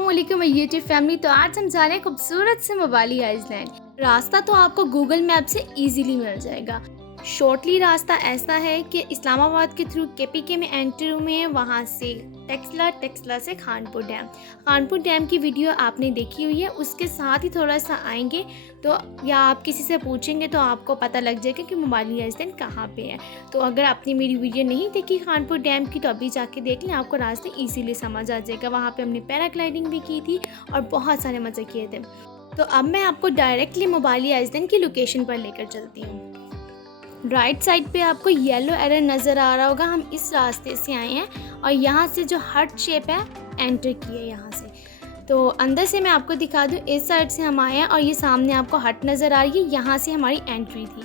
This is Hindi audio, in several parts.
अस्सलाम वालेकुम यूट्यूब फैमिली। तो आज हम जा रहे हैं खूबसूरत से मवाली आइलैंड। रास्ता तो आपको गूगल मैप से इजीली मिल जाएगा। शॉर्टली रास्ता ऐसा है कि इस्लामाबाद के थ्रू केपीके में एंटर हुए हैं, वहाँ से टेक्सला से खानपुर डैम की वीडियो आपने देखी हुई है। उसके साथ ही थोड़ा सा आएंगे तो या आप किसी से पूछेंगे तो आपको पता लग जाएगा कि मवाली आइलैंड कहाँ पे है। तो अगर आपने मेरी वीडियो नहीं देखी खानपुर डैम की तो अभी जाके देख लें, आपको रास्ते इजीली समझ आ जाएगा। वहाँ पे हमने पैराग्लाइडिंग भी की थी और बहुत सारे मज़े किए थे। तो अब मैं आपको डायरेक्टली मवाली आइलैंड की लोकेशन पर लेकर चलती हूँ। राइट साइड पे आपको येलो एरर नज़र आ रहा होगा। हम इस रास्ते से आए हैं और यहाँ से जो हट शेप है एंटर किए यहाँ से। तो अंदर से मैं आपको दिखा दूँ, इस साइड से हम आए हैं और ये सामने आपको हट नज़र आ रही है, यहाँ से हमारी एंट्री थी।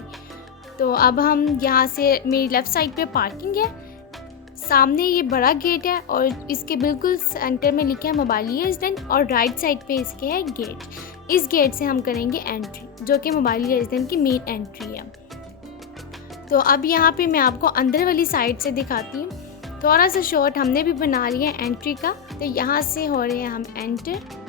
तो अब हम यहाँ से मेरी लेफ़्ट साइड पे पार्किंग है, सामने ये बड़ा गेट है और इसके बिल्कुल सेंटर में लिखा है मवाली आइलैंड और राइट साइड पे इसके है गेट। इस गेट से हम करेंगे एंट्री, जो कि मवाली आइलैंड की मेन एंट्री है। तो अब यहाँ पे मैं आपको अंदर वाली साइड से दिखाती हूँ। थोड़ा सा शॉट हमने भी बना लिया है एंट्री का। तो यहाँ से हो रहे हैं हम एंटर।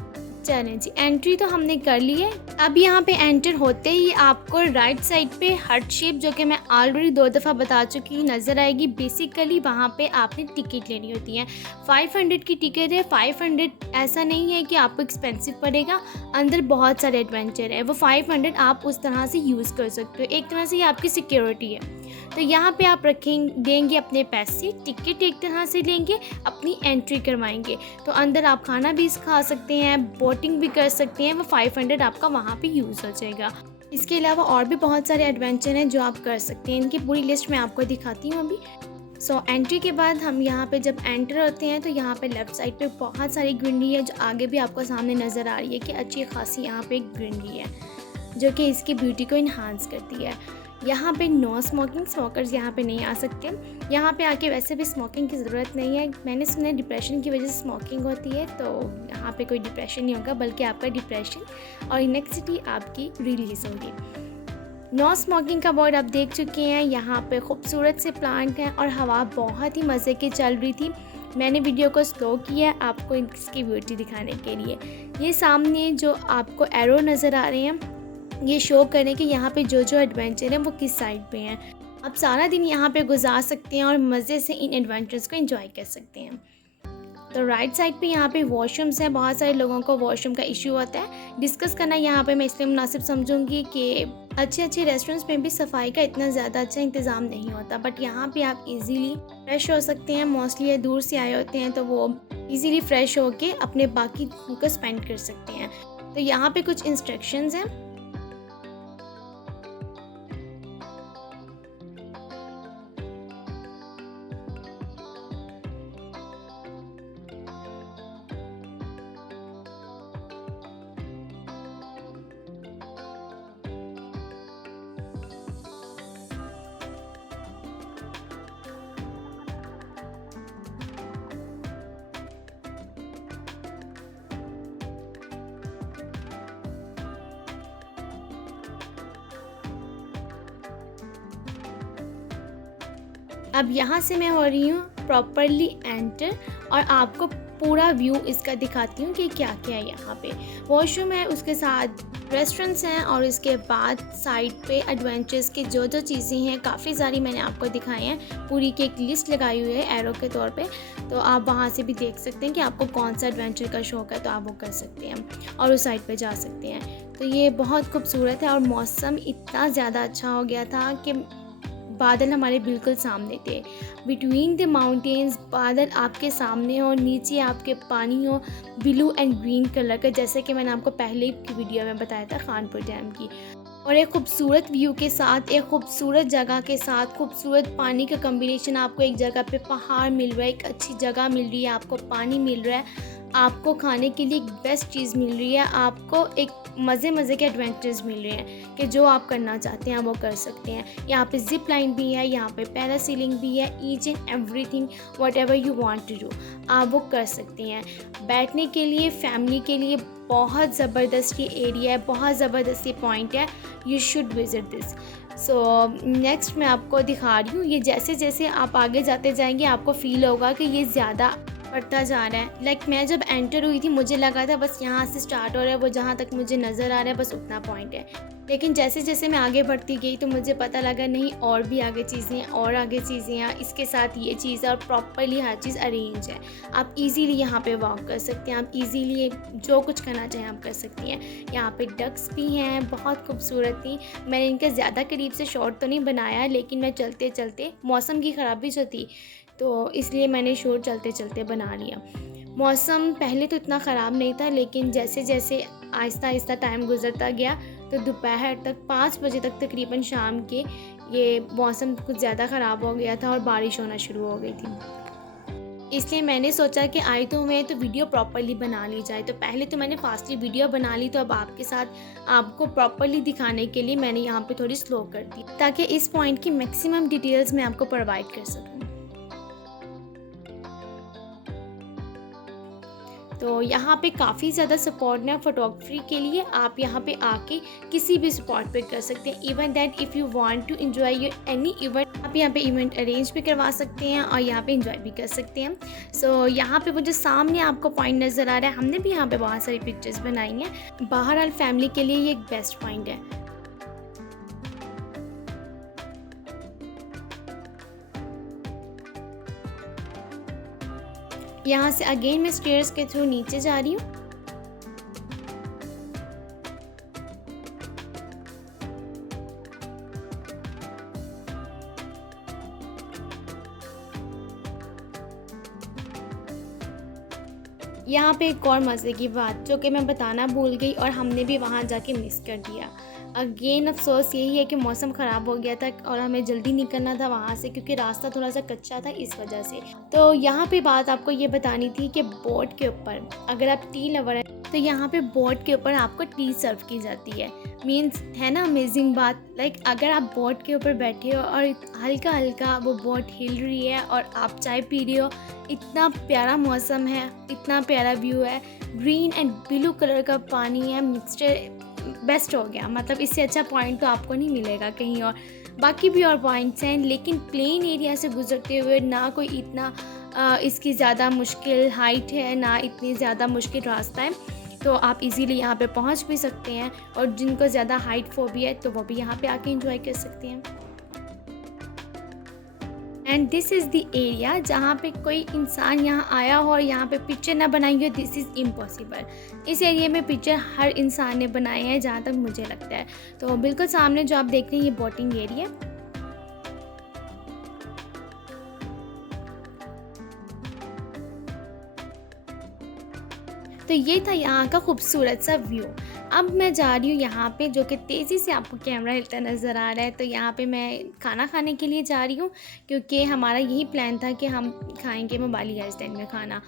चलें जी, एंट्री तो हमने कर ली है। अब यहाँ पे एंटर होते ही आपको राइट साइड पे हर्ट शेप, जो कि मैं ऑलरेडी 2 दफ़ा बता चुकी, नज़र आएगी। बेसिकली वहाँ पे आपने टिकट लेनी होती है। 500 की टिकट है। 500 ऐसा नहीं है कि आपको एक्सपेंसिव पड़ेगा, अंदर बहुत सारे एडवेंचर है। वो 500 आप उस तरह से यूज़ कर सकते हो, एक तरह से ये आपकी सिक्योरिटी है। तो यहाँ पे आप देंगे अपने पैसे, टिकट एक तरह से लेंगे, अपनी एंट्री करवाएंगे। तो अंदर आप खाना भी खा सकते हैं, बोटिंग भी कर सकते हैं। वो 500 आपका वहाँ पे यूज़ हो जाएगा। इसके अलावा और भी बहुत सारे एडवेंचर हैं जो आप कर सकते हैं। इनकी पूरी लिस्ट मैं आपको दिखाती हूँ अभी। एंट्री के बाद हम यहाँ पे जब एंटर होते हैं तो यहाँ पे लेफ़्ट साइड पे बहुत सारी ग्रीनरी है, जो आगे भी आपको सामने नज़र आ रही है कि अच्छी खासी यहाँ पे एक ग्रीनरी है, जो कि इसकी ब्यूटी को इन्हांस करती है। यहाँ पे नो स्मोकिंग, स्मोकर्स यहाँ पे नहीं आ सकते। यहाँ पे आके वैसे भी स्मोकिंग की ज़रूरत नहीं है। मैंने सुना है डिप्रेशन की वजह से स्मोकिंग होती है, तो यहाँ पे कोई डिप्रेशन नहीं होगा, बल्कि आपका डिप्रेशन और एंग्जाइटी आपकी रिलीज़ होगी। नो स्मोकिंग का बोर्ड आप देख चुके हैं। यहाँ पे खूबसूरत से प्लांट हैं और हवा बहुत ही मज़े की चल रही थी। मैंने वीडियो को स्लो किया आपको इसकी ब्यूटी दिखाने के लिए। ये सामने जो आपको एरो नज़र आ रहे हैं, ये शो करें कि यहाँ पे जो जो एडवेंचर हैं वो किस साइड पे हैं। आप सारा दिन यहाँ पे गुजार सकते हैं और मज़े से इन एडवेंचर्स को एंजॉय कर सकते हैं। तो राइट साइड पे यहाँ पे वॉशरूम्स हैं। बहुत सारे लोगों को वॉशरूम का इशू होता है। डिस्कस करना यहाँ पे मैं इसलिए मुनासिब समझूंगी कि अच्छे रेस्टोरेंट्स में भी सफाई का इतना ज़्यादा अच्छा इंतज़ाम नहीं होता, बट यहाँ पे आप इजीली फ्रेश हो सकते हैं। मोस्टली ये दूर से आए होते हैं तो वो इजीली फ्रेश होके अपने बाकी दिन को स्पेंड कर सकते हैं। तो यहाँ पे कुछ इंस्ट्रक्शंस हैं। अब यहाँ से मैं हो रही हूँ प्रॉपरली एंटर और आपको पूरा व्यू इसका दिखाती हूँ कि क्या क्या है। यहाँ पे वॉशरूम है, उसके साथ रेस्टोरेंट्स हैं और इसके बाद साइड पे एडवेंचर्स की जो जो चीज़ें हैं काफ़ी सारी मैंने आपको दिखाई हैं। पूरी की एक लिस्ट लगाई हुई है एरो के तौर पे, तो आप वहाँ से भी देख सकते हैं कि आपको कौन सा एडवेंचर का शौक़ है, तो आप वो कर सकते हैं और उस साइड पे जा सकते हैं। तो ये बहुत खूबसूरत है और मौसम इतना ज़्यादा अच्छा हो गया था कि बादल हमारे बिल्कुल सामने थे। बिटवीन द माउंटेन्स बादल आपके सामने हो, नीचे आपके पानी हो ब्लू एंड ग्रीन कलर का, जैसे कि मैंने आपको पहले की वीडियो में बताया था खानपुर डैम की। और एक खूबसूरत व्यू के साथ, एक खूबसूरत जगह के साथ, खूबसूरत पानी का कम्बिनेशन। आपको एक जगह पे पहाड़ मिल रहा है, एक अच्छी जगह मिल रही है, आपको पानी मिल रहा है, आपको खाने के लिए एक बेस्ट चीज़ मिल रही है, आपको एक मज़े के एडवेंचर्स मिल रहे हैं कि जो आप करना चाहते हैं वो कर सकते हैं। यहाँ पे जिप लाइन भी है, यहाँ पे पैरासीलिंग भी है। Each and everything whatever you want to do आप वो कर सकते हैं। बैठने के लिए, फैमिली के लिए बहुत ज़बरदस्त ये एरिया है, बहुत ज़बरदस्त ये पॉइंट है। You should visit this. Next मैं आपको दिखा रही हूँ। ये जैसे जैसे आप आगे जाते जाएंगे आपको फील होगा कि ये ज़्यादा बढ़ता जा रहा है। लाइक मैं जब एंटर हुई थी मुझे लगा था बस यहाँ से स्टार्ट हो रहा है, वो जहाँ तक मुझे नज़र आ रहा है बस उतना पॉइंट है। लेकिन जैसे जैसे मैं आगे बढ़ती गई तो मुझे पता लगा नहीं, और भी आगे चीज़ें हैं, और आगे चीज़ें हैं, इसके साथ ये चीज़ है और प्रॉपरली हर चीज़ अरेंज है। आप इजीली यहाँ पे वॉक कर सकते हैं, आप इजीली जो कुछ करना चाहें आप कर सकती हैं। यहाँ पे डक्स भी हैं, बहुत खूबसूरत थी। मैंने इनके ज़्यादा करीब से शॉट तो नहीं बनाया, लेकिन मैं चलते चलते मौसम की ख़राबी जो थी तो इसलिए मैंने शॉट चलते चलते बना लिया। मौसम पहले तो इतना ख़राब नहीं था, लेकिन जैसे जैसे आहिस्ता आहिस्ता टाइम गुजरता गया तो दोपहर तक 5 बजे तक तकरीबन शाम के ये मौसम कुछ ज़्यादा ख़राब हो गया था और बारिश होना शुरू हो गई थी। इसलिए मैंने सोचा कि आई तो मैं तो वीडियो प्रॉपर्ली बना ली जाए। तो पहले तो मैंने फास्टली वीडियो बना ली, तो अब आपके साथ आपको प्रॉपर्ली दिखाने के लिए मैंने यहाँ पे थोड़ी स्लो कर दी ताकि इस पॉइंट की मैक्सिमम डिटेल्स मैं आपको प्रोवाइड कर सकूँ। तो यहाँ पे काफ़ी ज़्यादा सपोर्ट है फ़ोटोग्राफी के लिए। आप यहाँ पे आके किसी भी स्पॉट पे कर सकते हैं। Even that if you want to enjoy your any event, आप यहाँ पे इवेंट अरेंज भी करवा सकते हैं और यहाँ पे एंजॉय भी कर सकते हैं। सो यहाँ पे वो जो सामने आपको पॉइंट नज़र आ रहा है, हमने भी यहाँ पे बहुत सारी पिक्चर्स बनाई हैं। बहरहाल फैमिली के लिए ये एक बेस्ट पॉइंट है। यहाँ से अगेन मैं स्टेयर्स के थ्रू नीचे जा रही हूँ। यहाँ पे एक और मज़े की बात जो कि मैं बताना भूल गई और हमने भी वहाँ जाके मिस कर दिया। अगेन अफसोस यही है कि मौसम ख़राब हो गया था और हमें जल्दी निकलना था वहाँ से, क्योंकि रास्ता थोड़ा सा कच्चा था इस वजह से। तो यहाँ पे बात आपको ये बतानी थी कि बोट के ऊपर अगर आप टी लवर हैं तो यहाँ पे बोट के ऊपर आपको टी सर्व की जाती है। मीन्स है ना अमेजिंग बात। लाइक अगर आप बोट के ऊपर बैठे हो और हल्का हल्का वो बोट हिल रही है और आप चाय पी रहे हो, इतना प्यारा मौसम है, इतना प्यारा व्यू है, ग्रीन एंड ब्लू कलर का पानी है, मिक्सचर बेस्ट हो गया। मतलब इससे अच्छा पॉइंट तो आपको नहीं मिलेगा कहीं और। बाकी भी और पॉइंट्स हैं, लेकिन प्लेन एरिया से गुजरते हुए ना कोई इतना इसकी ज़्यादा मुश्किल हाइट है, ना इतनी ज़्यादा मुश्किल रास्ता है, तो आप इजीली यहाँ पे पहुँच भी सकते हैं। और जिनको ज़्यादा हाइट फोबिया है तो वो भी यहाँ पे आके एंजॉय कर सकते हैं। And this is the area जहाँ पे कोई इंसान यहाँ आया हो और यहाँ पे पिक्चर ना बनाई हो, दिस इज़ इम्पॉसिबल। इस एरिया में पिक्चर हर इंसान ने बनाए हैं जहाँ तक मुझे लगता है। तो बिल्कुल सामने जो आप देख रहे हैं ये बोटिंग एरिया। तो ये था यहाँ का खूबसूरत सा व्यू। अब मैं जा रही हूँ यहाँ पे, जो कि तेज़ी से आपको कैमरा हिलता नज़र आ रहा है। तो यहाँ पे मैं खाना खाने के लिए जा रही हूँ, क्योंकि हमारा यही प्लान था कि हम खाएंगे मोबाली आइसलैंड में खाना।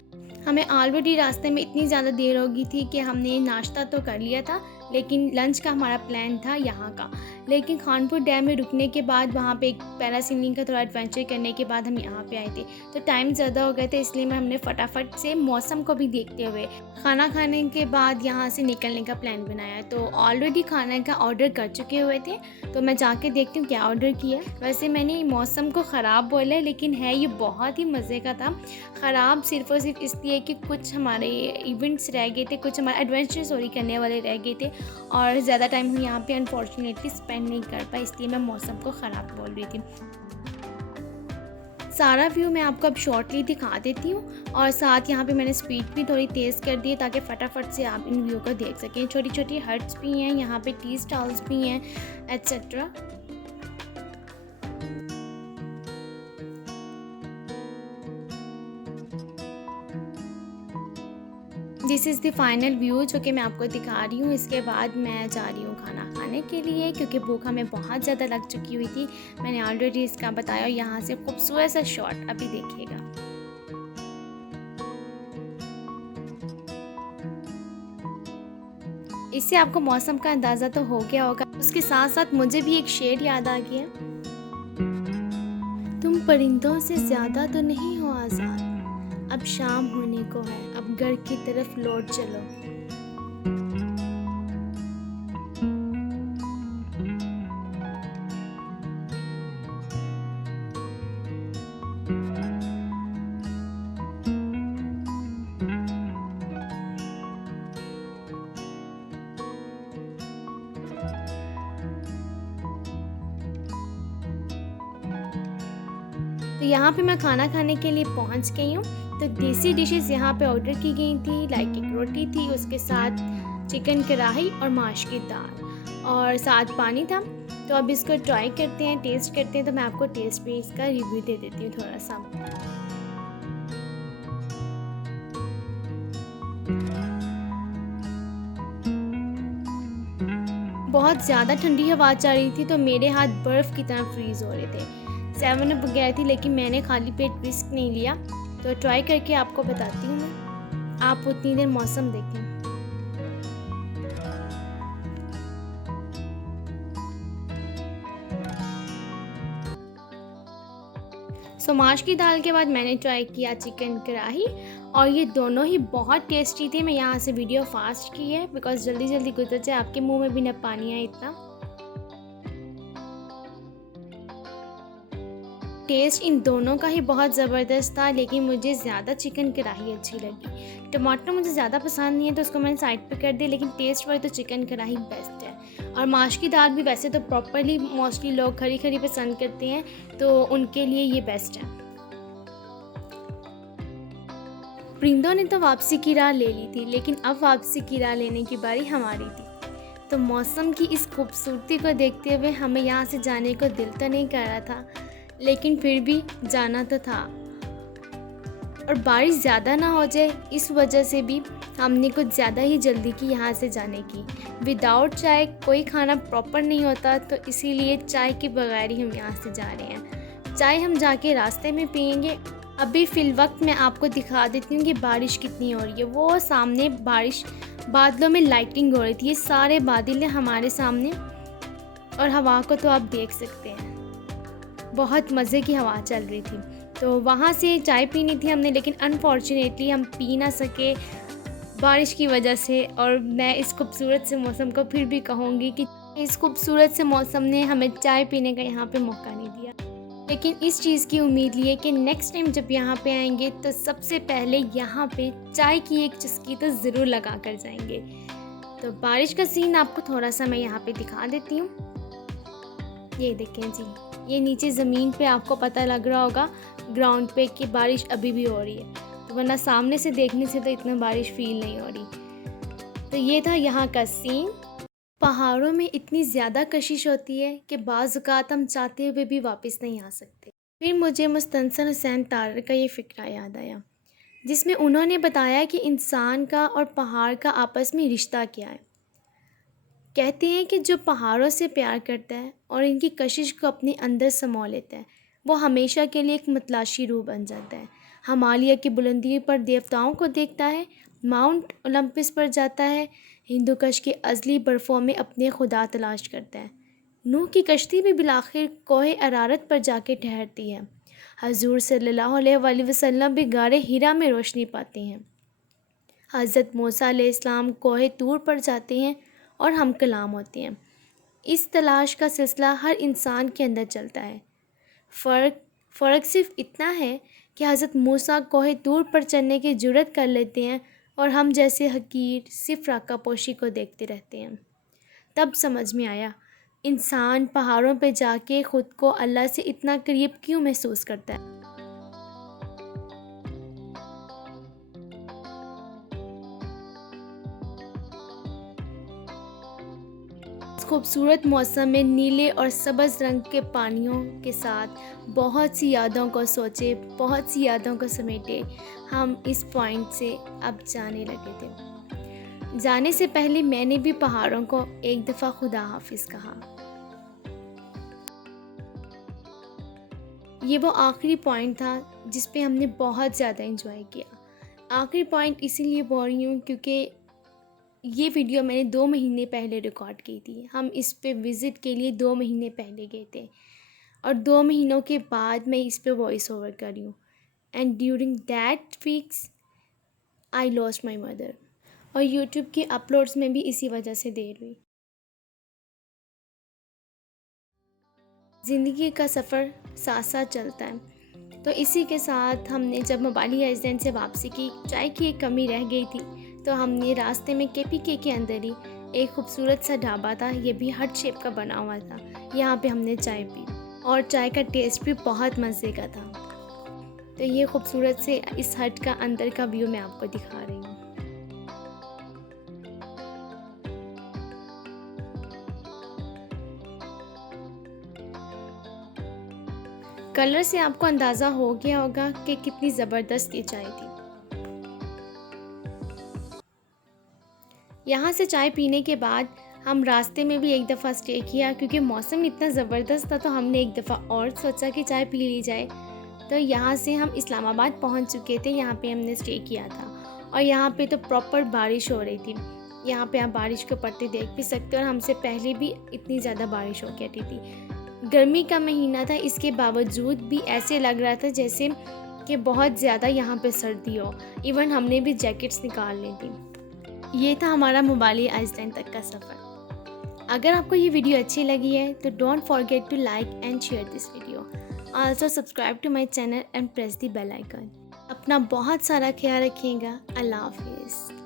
हमें ऑलरेडी रास्ते में इतनी ज़्यादा देर हो गई थी कि हमने नाश्ता तो कर लिया था, लेकिन लंच का हमारा प्लान था यहाँ का। लेकिन खानपुर डैम में रुकने के बाद वहाँ पे एक पैरासेलिंग का थोड़ा एडवेंचर करने के बाद हम यहाँ पे आए थे, तो टाइम ज़्यादा हो गया था, इसलिए हमने फटाफट से मौसम को भी देखते हुए खाना खाने के बाद यहाँ से निकलने का प्लान बनाया। तो ऑलरेडी खाने का ऑर्डर कर चुके हुए थे, तो मैं जाके देखती हूँ क्या ऑर्डर किया। वैसे मैंने मौसम को ख़राब बोला है, लेकिन है ये बहुत ही मज़े का था। ख़राब सिर्फ़ और सिर्फ इसलिए कि कुछ हमारे इवेंट्स रह गए थे, कुछ हमारे एडवेंचर करने वाले रह गए थे और ज़्यादा टाइम हम यहाँ पे अनफॉर्चुनेटली स्पेंड नहीं कर पाए, इसलिए मैं मौसम को ख़राब बोल रही थी। सारा व्यू मैं आपको अब शॉर्टली दिखा देती हूँ और साथ यहाँ पे मैंने स्पीड भी थोड़ी तेज़ कर दी है ताकि फटाफट से आप इन व्यू को देख सकें। छोटी छोटी हट्स भी हैं यहाँ पे, टी स्टॉल्स भी हैं etcetera. This is the final view जो कि मैं आपको दिखा रही हूँ। इसके बाद मैं जा रही हूँ खाना खाने के लिए, क्योंकि भूख हमें बहुत ज़्यादा लग चुकी हुई थी। मैंने ऑलरेडी इसका बताया। यहाँ से खूबसूरत सा शॉट अभी देखिएगा। इससे आपको मौसम का अंदाज़ा तो हो गया होगा। उसके साथ साथ मुझे भी एक शेर याद आ गया। तुम परिंदों से ज़्यादा तो नहीं हो आज़ाद, अब शाम होने को है, अब घर की तरफ लौट चलो। तो यहाँ पे मैं खाना खाने के लिए पहुँच गई हूँ। तो देसी डिशेस यहाँ पे ऑर्डर की गई थी, लाइक एक रोटी थी, उसके साथ चिकन कढ़ाई और माश की दाल और साथ पानी था। तो अब इसको ट्राई करते हैं, टेस्ट करते हैं। तो मैं आपको टेस्ट पे इसका रिव्यू दे देती हूँ थोड़ा सा। बहुत ज़्यादा ठंडी हवा चल रही थी, तो मेरे हाथ बर्फ़ की तरह फ्रीज़ हो रहे थे। 7 अप गई थी, लेकिन मैंने खाली पेट रिस्क नहीं लिया। तो ट्राई करके आपको बताती हूँ मैं। आप उतनी देर मौसम देखें। माश की दाल के बाद मैंने ट्राई किया चिकन कढ़ाई, और ये दोनों ही बहुत टेस्टी थे। मैं यहाँ से वीडियो फास्ट की है बिकॉज जल्दी जल्दी गुजर जाए, आपके मुंह में भी न पानी आए इतना। टेस्ट इन दोनों का ही बहुत ज़बरदस्त था, लेकिन मुझे ज़्यादा चिकन कढ़ाई अच्छी लगी। टमाटर मुझे ज़्यादा पसंद नहीं है, तो उसको मैंने साइड पे कर दिया, लेकिन टेस्ट वाइज तो चिकन कढ़ाई बेस्ट है। और माश की दाल भी वैसे तो प्रॉपरली मोस्टली लोग खरी खरी पसंद करते हैं, तो उनके लिए ये बेस्ट है। परिंदों ने तो वापसी की राह ले ली थी, लेकिन अब वापसी की राह लेने की बारी हमारी थी। तो मौसम की इस खूबसूरती को देखते हुए हमें यहाँ से जाने को दिल तो नहीं कर रहा था, लेकिन फिर भी जाना तो था। और बारिश ज़्यादा ना हो जाए, इस वजह से भी हमने कुछ ज़्यादा ही जल्दी की यहाँ से जाने की। विदाउट चाय कोई खाना प्रॉपर नहीं होता, तो इसीलिए चाय के बगैर ही हम यहाँ से जा रहे हैं। चाय हम जाके रास्ते में पियेंगे। अभी फ़िल वक्त मैं आपको दिखा देती हूँ कि बारिश कितनी हो रही है। वो सामने बारिश बादलों में लाइटिंग हो रही थी, ये सारे बादल हैं हमारे सामने, और हवा को तो आप देख सकते हैं, बहुत मज़े की हवा चल रही थी। तो वहाँ से चाय पीनी थी हमने, लेकिन अनफॉर्चुनेटली हम पी ना सके बारिश की वजह से। और मैं इस खूबसूरत से मौसम को फिर भी कहूँगी कि इस खूबसूरत से मौसम ने हमें चाय पीने का यहाँ पे मौका नहीं दिया। लेकिन इस चीज़ की उम्मीद लिए कि नेक्स्ट टाइम जब यहाँ पे आएंगे तो सबसे पहले यहाँ पे चाय की एक चुस्की तो ज़रूर लगा कर जाएंगे। तो बारिश का सीन आपको थोड़ा सा मैं यहाँ पे दिखा देती हूँ। ये देखें जी, ये नीचे ज़मीन पे आपको पता लग रहा होगा ग्राउंड पे कि बारिश अभी भी हो रही है, तो वरना सामने से देखने से तो इतना बारिश फील नहीं हो रही। तो ये था यहाँ का सीन। पहाड़ों में इतनी ज़्यादा कशिश होती है कि बाज़ औक़ात हम चाहते हुए भी वापस नहीं आ सकते। फिर मुझे मुस्तनसन हुसैन तारर का ये फ़िक्रा याद आया, जिसमें उन्होंने बताया कि इंसान का और पहाड़ का आपस में रिश्ता क्या है। कहते हैं कि जो पहाड़ों से प्यार करता है और इनकी कशिश को अपने अंदर समो लेता है, वो हमेशा के लिए एक मतलाशी रूह बन जाता है। हिमालय की बुलंदियों पर देवताओं को देखता है, माउंट ओलंपस पर जाता है, हिंदुकुश के अज़ली बर्फ़ों में अपने खुदा तलाश करता है। नूह की कश्ती भी बिलाखिर कोहे अरारत पर जाके ठहरती है। हजूर सल्लल्लाहु अलैहि वसल्लम भी गारे हिरा में रोशनी पाते हैं। हज़रत मूसा अलैहिस्सलाम कोहे तूर पर जाते हैं और हम कलाम होते हैं। इस तलाश का सिलसिला हर इंसान के अंदर चलता है। फ़र्क सिर्फ इतना है कि हज़रत मूसा कोहे तूर पर चढ़ने की जुर्रत कर लेते हैं, और हम जैसे हकीर सिर्फ राकापोशी को देखते रहते हैं। तब समझ में आया, इंसान पहाड़ों पे जाके ख़ुद को अल्लाह से इतना करीब क्यों महसूस करता है। खूबसूरत मौसम में नीले और सब्ज़ रंग के पानियों के साथ बहुत सी यादों को सोचे, बहुत सी यादों को समेटे, हम इस पॉइंट से अब जाने लगे थे। जाने से पहले मैंने भी पहाड़ों को एक दफ़ा खुदा हाफिज़ कहा। ये वो आखिरी पॉइंट था जिस पे हमने बहुत ज़्यादा एंजॉय किया। आखिरी पॉइंट इसीलिए बोल रही हूँ क्योंकि ये वीडियो मैंने 2 महीने पहले रिकॉर्ड की थी। हम इस पे विज़िट के लिए 2 महीने पहले गए थे, और 2 महीनों के बाद मैं इस पे वॉइस ओवर कर रही हूँ। And during that weeks I lost my mother, और यूट्यूब के अपलोड्स में भी इसी वजह से देर हुई। ज़िंदगी का सफ़र साथ साथ चलता है, तो इसी के साथ हमने जब मोबाइली आइसलैंड से वापसी की, चाय की एक कमी रह गई थी, तो हमने रास्ते में केपीके के अंदर ही एक खूबसूरत सा ढाबा था, ये भी हट शेप का बना हुआ था। यहाँ पे हमने चाय पी, और चाय का टेस्ट भी बहुत मज़े का था। तो ये खूबसूरत से इस हट का अंदर का व्यू मैं आपको दिखा रही हूँ। कलर से आपको अंदाज़ा हो गया होगा कि कितनी ज़बरदस्त ये चाय थी। यहाँ से चाय पीने के बाद हम रास्ते में भी एक दफ़ा स्टे किया, क्योंकि मौसम इतना ज़बरदस्त था तो हमने एक दफ़ा और सोचा कि चाय पी ली जाए। तो यहाँ से हम इस्लामाबाद पहुँच चुके थे, यहाँ पे हमने स्टे किया था और यहाँ पे तो प्रॉपर बारिश हो रही थी। यहाँ पे आप बारिश के पत्ते देख भी सकते हो और हमसे पहले भी इतनी ज़्यादा बारिश हो गई थी। गर्मी का महीना था, इसके बावजूद भी ऐसे लग रहा था जैसे कि बहुत ज़्यादा यहाँ पे सर्दी हो। इवन हमने भी जैकेट्स निकाल ली थी। ये था हमारा मुबाली आइसलैंड तक का सफ़र। अगर आपको ये वीडियो अच्छी लगी है तो don't forget to like and share this video. Also subscribe to my channel and press the bell icon. अपना बहुत सारा ख्याल रखिएगा। अल्लाह हाफिज़।